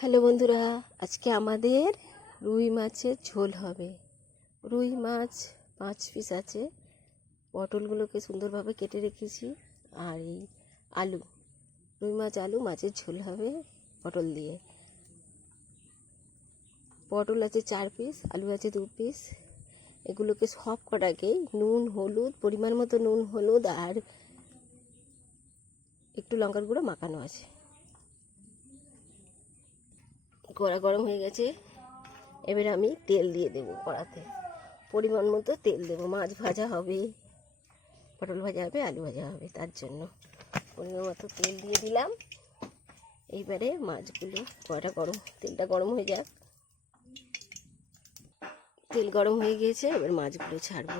Hello বন্ধুরা, আজকে আমাদের রুই মাছের ঝোল হবে। রুই মাছ 5 পিস আছে। পটলগুলোকে সুন্দরভাবে কেটে রেখেছি। আর এই আলু, রুই মাছ আলু মাছের ঝোল হবে পটল দিয়ে। পটল আছে 4 পিস, আলু আছে 2 পিস। এগুলোকে সব কটাকেই নুন হলুদ পরিমাণ মতো নুন হলুদ আর একটু লঙ্কার গুঁড়ো মাখানো আছে। কড়া গরম হয়ে গেছে, এবার আমি তেল দিয়ে দেবো কড়াতে। পরিমাণ মতো তেল দেবো। মাছ ভাজা হবে, পটল ভাজা হবে, আলু ভাজা হবে, তার জন্য পরিমাণ মতো তেল দিয়ে দিলাম। এইবারে মাছগুলো তেলটা গরম হয়ে যাক। তেল গরম হয়ে গিয়েছে, এবার মাছগুলো ছাড়বো।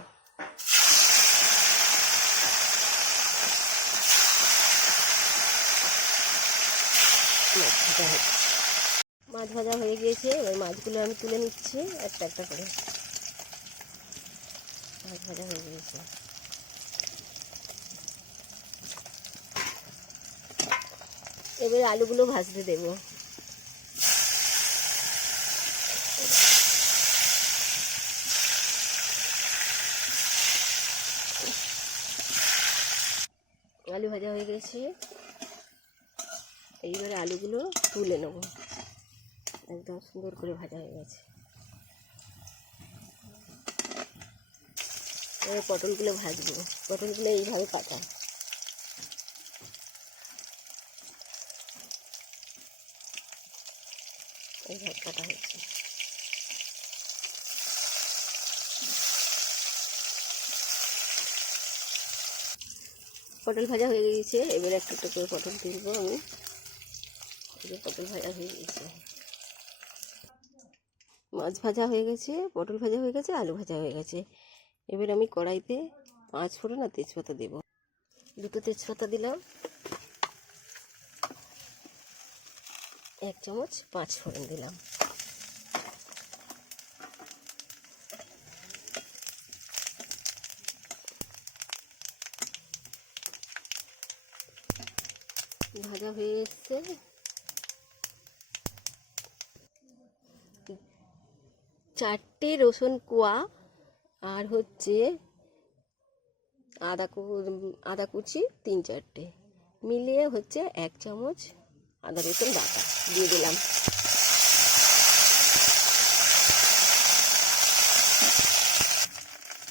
মাছ ভাজা হয়ে গিয়েছে, এবার মাছগুলো আমি তুলে নিচ্ছি একটা একটা করে। মাছ ভাজা হয়ে গিয়েছে, এবার আলুগুলো ভাজতে দেবো। আলু ভাজা হয়ে গেছে, এইবারে আলুগুলো তুলে নেব। একদম সুন্দর করে ভাজা হয়ে গেছে। এবার পটলগুলো ভাজবো। পটলগুলো এইভাবে কাটা, এইভাবে কাটা হচ্ছে। পটল ভাজা হয়ে গিয়েছে, এবার একটু একটু করে পটল তুলবো আমি। পটল ভাজা হয়ে গেছে, মাছ ভাজা হয়ে গেছে, পটল ভাজা হয়ে গেছে, আলু ভাজা হয়ে গেছে। এবার আমি কড়াইতে 5 ফোড়ন আর তেজপাতা দেবো। 2টো তেজপাতা দিলাম, 1 চামচ 5 ফোড়ন দিলাম। ভাজা হয়ে এসছে, 4টে রসুন কোয়া আর হচ্ছে আদা কুচি 3-4টে মিলিয়ে হচ্ছে 1 চামচ আদা রসুন বাটা দিয়ে দিলাম।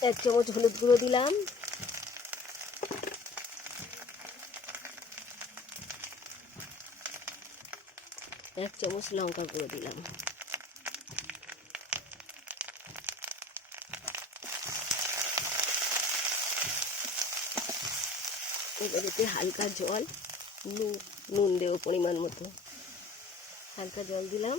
এক চামচ হলুদ গুঁড়ো দিলাম। 1 চামচ লঙ্কা গুঁড়ো দিলাম। এবারে হালকা জল, নুন দেবো পরিমাণ মতো। হালকা জল দিলাম।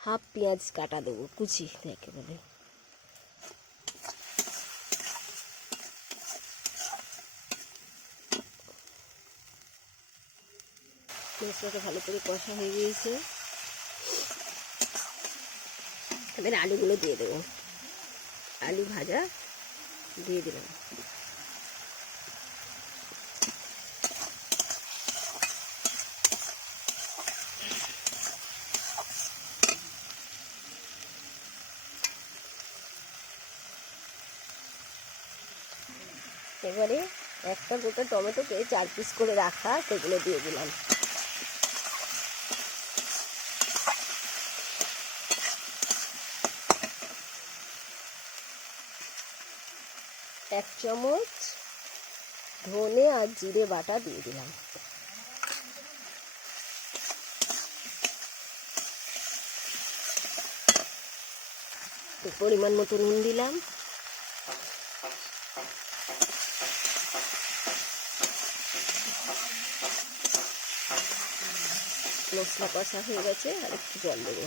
হাফ পেঁয়াজ কাটা দেবো, কুচি একেবারে। পেঁয়াজটাকে ভালো করে কষা হয়ে গিয়েছে, এবার আলুগুলো দিয়ে দেবো। আলু ভাজা দিয়ে দিলাম। এবারে একটা গোটা টমেটোকে 4 পিস করে রাখা, সেগুলো দিয়ে দিলাম। এক চামচ ধনে আর জিরে বাটা দিয়ে দিলাম। পরিমাণ মতো নুন দিলাম। মশলা কষা হয়ে গেছে, আর একটু জল দেবো।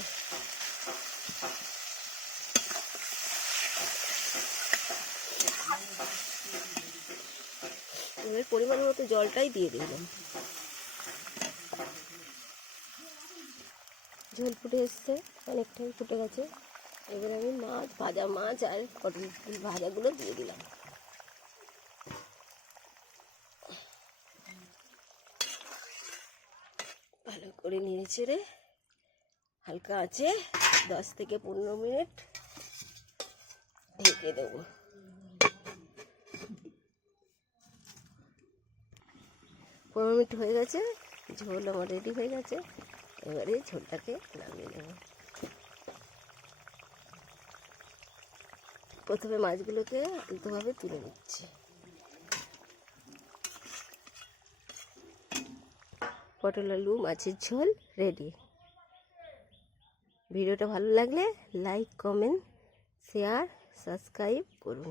এবার পরিমাণ মতো জলটাই দিয়ে দিলাম। ঝোল ফুটে এসছে, অনেকটাই ফুটে গেছে। এবার আমি মাছ, ভাজা মাছ আর পটল ভাজাগুলো দিয়ে দিলাম। ভালো করে নেড়ে চেড়ে হালকা আছে 10 থেকে 15 মিনিট ঢেকে দেবো। 15 মিনিট হয়ে গেছে, ঝোল আমার রেডি হয়ে গেছে। এবারে ঝোলটাকে নামিয়ে নেব। প্রথমে মাছগুলোকে আলতোভাবে তুলে নিচ্ছি। পটল আলু মাছের ঝোল রেডি। ভিডিওটা ভালো লাগলে লাইক, কমেন্ট, শেয়ার, সাবস্ক্রাইব করুন।